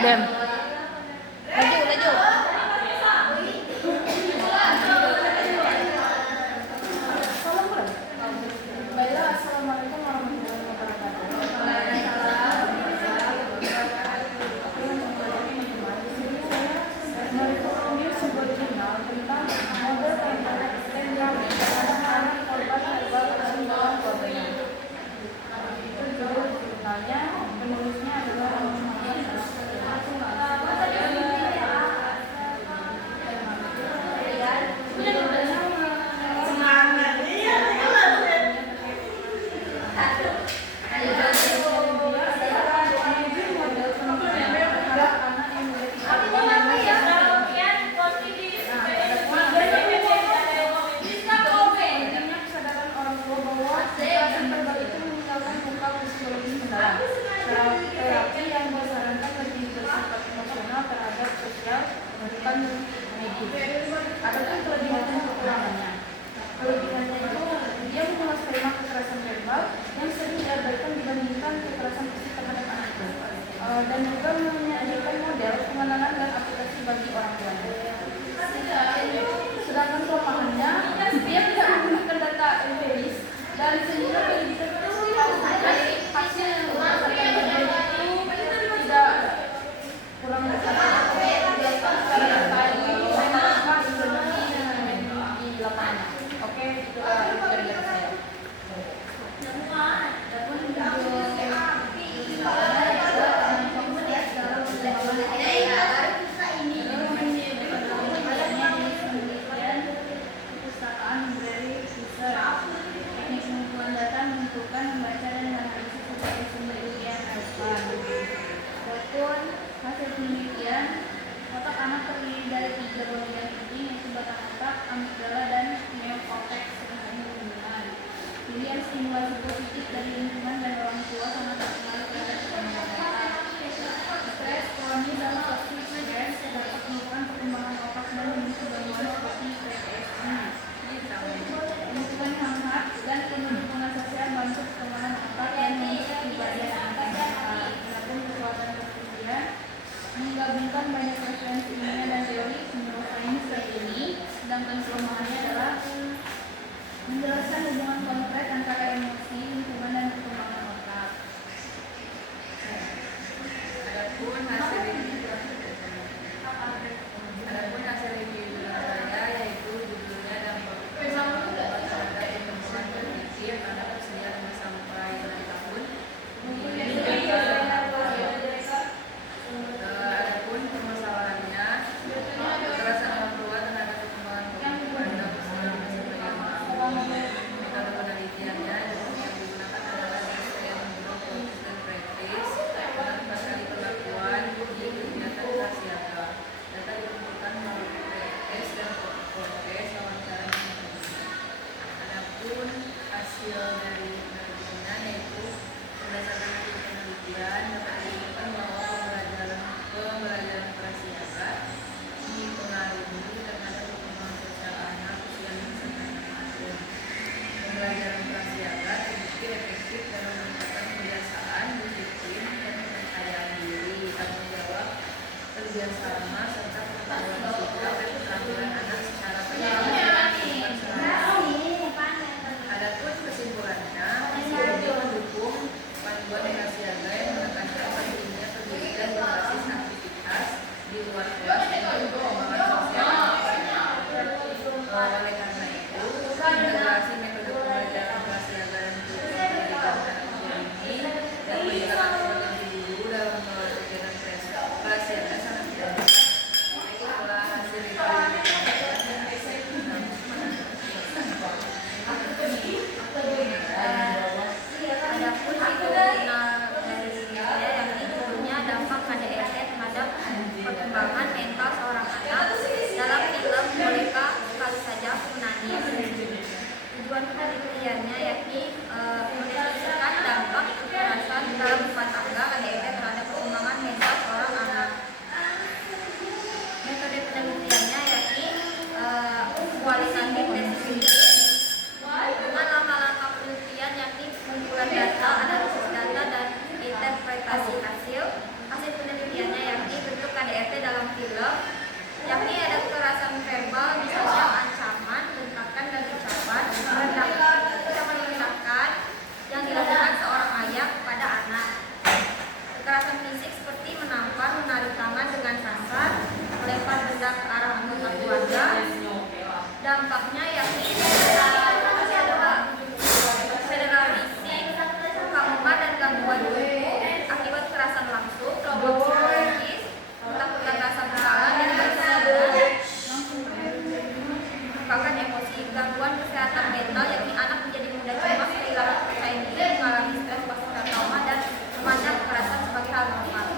Dem. Laju, laju. Baiklah, assalamualaikum warahmatullahi wabarakatuh. Mereview sebuah jurnal tentang model template standar penanganan korban herbal dalam korban. Itu judul jurnalnya, penulisnya adalah terapi yang disarankan lebih bersifat emosional terhadap sosial bukan medis. Adapun kelebihan dan kekurangannya. Kelebihannya itu dia mengulas tema kekerasan verbal yang sering diabaikan dibandingkan kekerasan fisik terhadap anak. Dan juga menyajikan model pengenalan dan aplikasi bagi orang tuanya. Sedangkan kelemahannya, dia tidak menggunakan data empiris dan sehingga hasil yang berdasarkan itu tidak kurang besar secara data di lapangan. Oke, itulah dari saya. Teknik pengumpulan data menentukan membaca dan menganalisis sebagai sumber ilmiah Alvan. Adapun hasil penelitian, otak anak terdiri dari 3 bagian inti, yaitu batang otak, amigdala, dan neokorteks yang lingkungan. Pilihan stimulasi positif dari lingkungan dan orang tua sangat berpengaruh terhadap perkembangan otak. Stres, kronis, dan toksik stres dapat menyebabkan perkembangan otak dan memicu gangguan seperti PTSD. Lingkungan hangat dan penuh dukungan sosial bantu perkembangan otak yang memicu kepribadian anak. Adapun kekuatan kepribadian menggabungkan banyak referensi ilmiah dan teori neuroscience terkini, sedangkan kelemahannya adalah menjelaskan hubungan konkret antara emosi, lingkungan, dan perkembangan otak. Adapun hasil review saya yaitu judulnya dampak terhadap perkembangan kognitif anak usia 5 sampai 6 tahun. Adapun permasalahannya, kekerasan orang tua terhadap perkembangan kognitif anak usia 5 sampai 6 tahun. Metode penelitiannya yang digunakan adalah desain proses dan praktis dengan 4 kali perlakuan di kegiatan prasiaga. Data dikumpulkan melalui PPS dan podcast wawancara yang adapun hasil dari penelitiannya yaitu berdasarkan hasil penelitian dapat ditemukan bahwa pembelajaran prasiaga dipengaruhi terhadap perkembangan sosial anak usia 5 sampai 6 tahun. Pembelajaran prasiaga terbukti efektif dalam meningkatkan kebiasaan, disiplin, dan kepercayaan diri, tanggung jawab, kerjasama, serta pengetahuan sikap dan keterampilan anak secara Adapun kesimpulannya, ini mendukung panduan prasiaga yang menekankan pentingnya pendidikan berbasis aktivitas di luar kelas untuk pengembangan sosial anak. Oleh karena itu, integrasi metode pembelajaran prasiaga dan pendidikan anak usia ini dan pendidikan sebagai guru dalam mengelola kegiatan prasiaga sangat penting. Itulah hasil fisik seperti menampar, menarik tangan dengan kasar, melempar benda ke arah anggota keluarga. Dampaknya yakni cedera fisik, luka memar dan gangguan tubuh akibat kekerasan langsung, trauma psikologis, ketakutan rasa bersalah dan merupakan emosi, gangguan kesehatan mental yakni anak menjadi mudah cemas, kehilangan percaya diri, mengalami stres pasca trauma dan memandang kekerasan sebagai hal normal.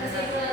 Terus